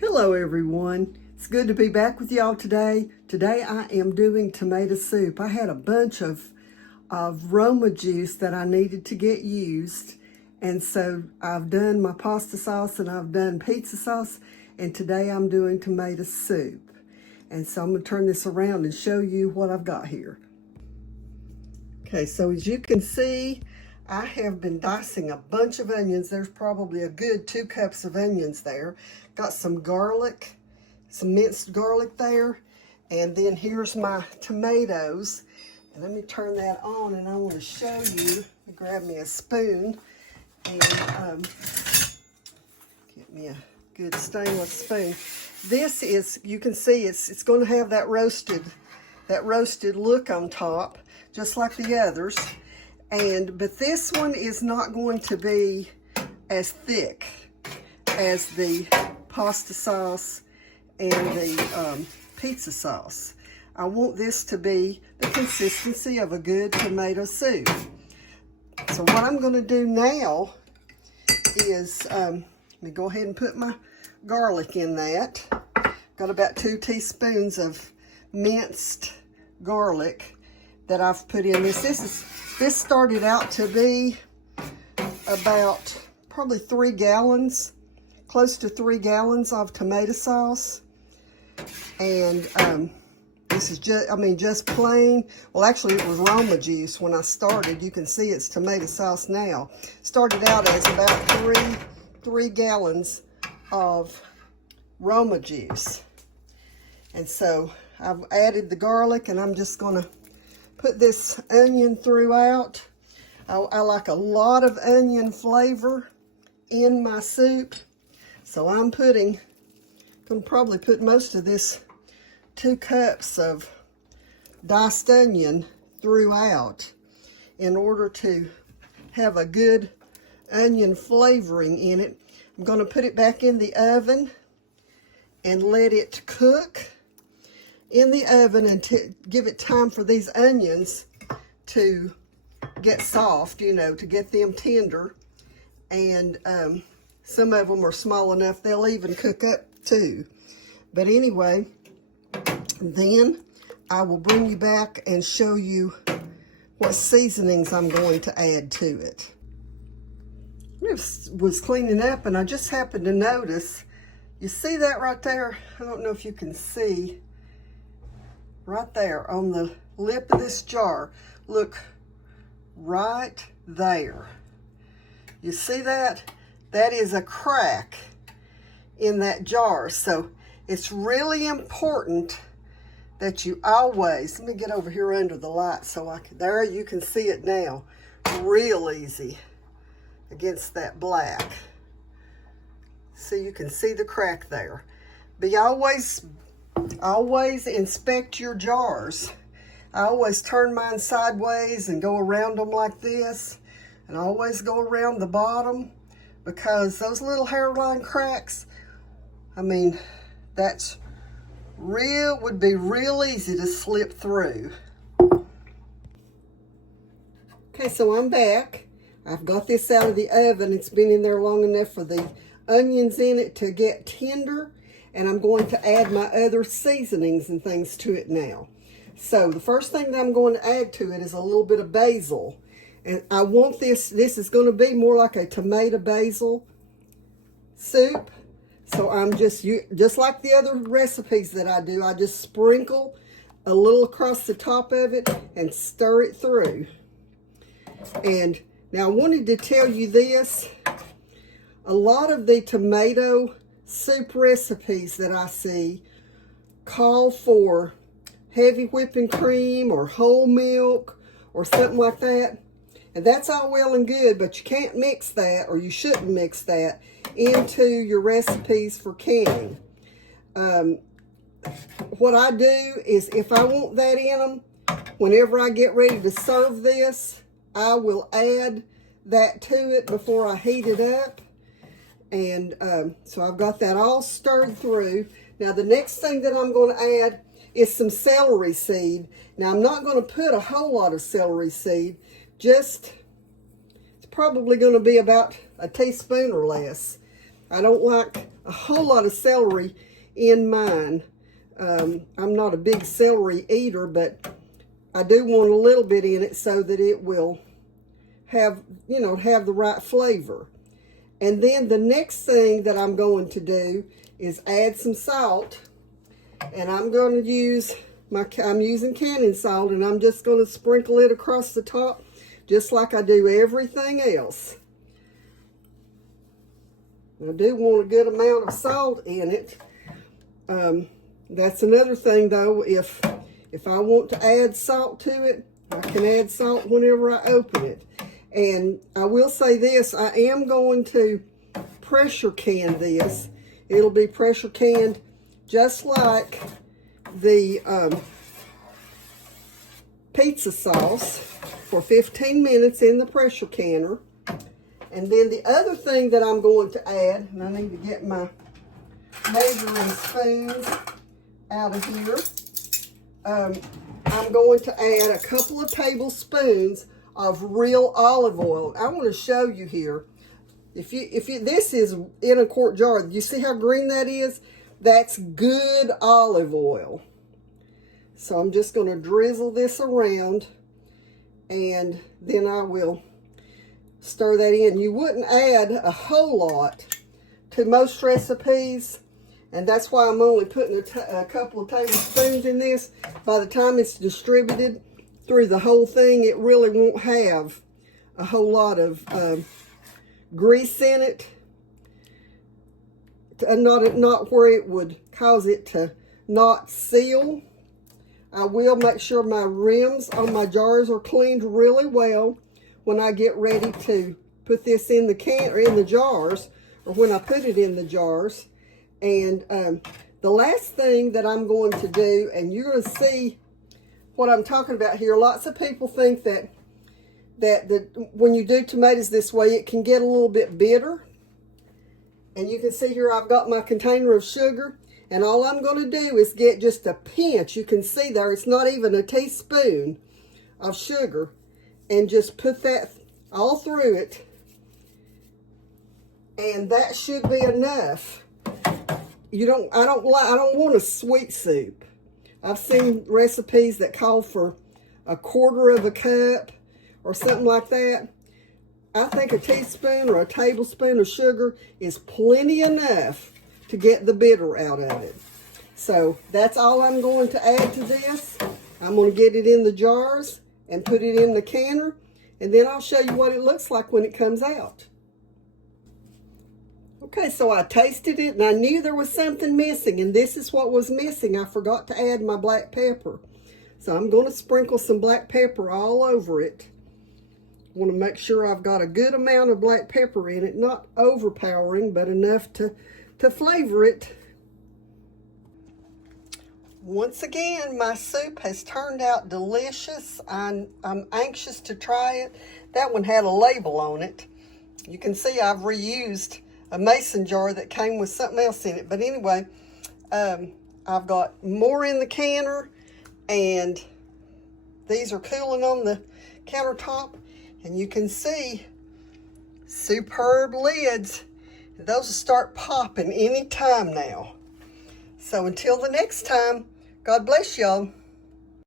Hello everyone, it's good to be back with y'all today. Today I am doing tomato soup. I had a bunch of Roma juice that I needed to get used, and so I've done my pasta sauce and I've done pizza sauce, and today I'm doing tomato soup. And so I'm going to turn this around and show you what I've got here. Okay, so as you can see, I have been dicing a bunch of onions. There's probably a good 2 cups of onions there. Got some garlic, some minced garlic there. And then here's my tomatoes. And let me turn that on, and I want to show you. Grab me a spoon and get me a good stainless spoon. This is, you can see it's going to have that roasted look on top, just like the others. But this one is not going to be as thick as the pasta sauce and the pizza sauce. I want this to be the consistency of a good tomato soup. So what I'm going to do now is, let me go ahead and put my garlic in that. Got about 2 teaspoons of minced garlic that I've put in this. This started out to be about probably 3 gallons, close to 3 gallons of tomato sauce. And this is just plain, well actually it was Roma juice when I started. You can see it's tomato sauce now. Started out as about 3 gallons of Roma juice. And so I've added the garlic, and I'm just gonna put this onion throughout. I like a lot of onion flavor in my soup. So I'm gonna probably put most of this 2 cups of diced onion throughout in order to have a good onion flavoring in it. I'm gonna put it back in the oven and let it cook in the oven and to give it time for these onions to get soft, to get them tender. And some of them are small enough they'll even cook up too. But anyway, then I will bring you back and show you what seasonings I'm going to add to it. I was cleaning up and I just happened to notice, you see that right there? I don't know if you can see. Right there on the lip of this jar. Look, right there. You see that? That is a crack in that jar. So it's really important that you always, let me get over here under the light so there you can see it now. Real easy against that black. So you can see the crack there. But you always inspect your jars. I always turn mine sideways and go around them like this, and I always go around the bottom, because those little hairline cracks, would be real easy to slip through. Okay, so I'm back. I've got this out of the oven. It's been in there long enough for the onions in it to get tender. And I'm going to add my other seasonings and things to it now. So the first thing that I'm going to add to it is a little bit of basil. And I want this is going to be more like a tomato basil soup. So I'm just like the other recipes that I do, I just sprinkle a little across the top of it and stir it through. And now I wanted to tell you this. A lot of the tomato soup recipes that I see call for heavy whipping cream or whole milk or something like that. And that's all well and good, but you can't mix that, or you shouldn't mix that into your recipes for canning. What I do is, if I want that in them, whenever I get ready to serve this, I will add that to it before I heat it up. And so I've got that all stirred through. Now the next thing that I'm going to add is some celery seed. Now I'm not going to put a whole lot of celery seed. It's probably going to be about a teaspoon or less. I don't like a whole lot of celery in mine. I'm not a big celery eater, but I do want a little bit in it so that it will have, you know, have the right flavor. And then the next thing that I'm going to do is add some salt. And I'm going to use I'm using canning salt, and I'm just going to sprinkle it across the top just like I do everything else. I do want a good amount of salt in it. That's another thing though, if I want to add salt to it, I can add salt whenever I open it. And I will say this, I am going to pressure can this. It'll be pressure canned just like the pizza sauce for 15 minutes in the pressure canner. And then the other thing that I'm going to add, and I need to get my measuring spoons out of here. I'm going to add a couple of tablespoons of real olive oil. I want to show you here. If you this is in a quart jar. You see how green that is? That's good olive oil. So I'm just going to drizzle this around, and then I will stir that in. You wouldn't add a whole lot to most recipes, and that's why I'm only putting a couple of tablespoons in this. By the time it's distributed through the whole thing, it really won't have a whole lot of grease in it. Not where it would cause it to not seal. I will make sure my rims on my jars are cleaned really well when I get ready to put this in the can or in the jars, or when I put it in the jars. And the last thing that I'm going to do, and you're going to see what I'm talking about here. Lots of people think that when you do tomatoes this way, it can get a little bit bitter. And you can see here I've got my container of sugar, and all I'm going to do is get just a pinch. You can see there it's not even a teaspoon of sugar, and just put that all through it, and that should be enough. I don't want a sweet soup. I've seen recipes that call for a quarter of a cup or something like that. I think a teaspoon or a tablespoon of sugar is plenty enough to get the bitter out of it. So that's all I'm going to add to this. I'm going to get it in the jars and put it in the canner, and then I'll show you what it looks like when it comes out. Okay, so I tasted it, and I knew there was something missing, and this is what was missing. I forgot to add my black pepper. So I'm going to sprinkle some black pepper all over it. I want to make sure I've got a good amount of black pepper in it, not overpowering, but enough to flavor it. Once again, my soup has turned out delicious. I'm anxious to try it. That one had a label on it. You can see I've reused a mason jar that came with something else in it. But anyway, I've got more in the canner, and these are cooling on the countertop. And you can see superb lids. Those will start popping any time now. So until the next time, God bless y'all.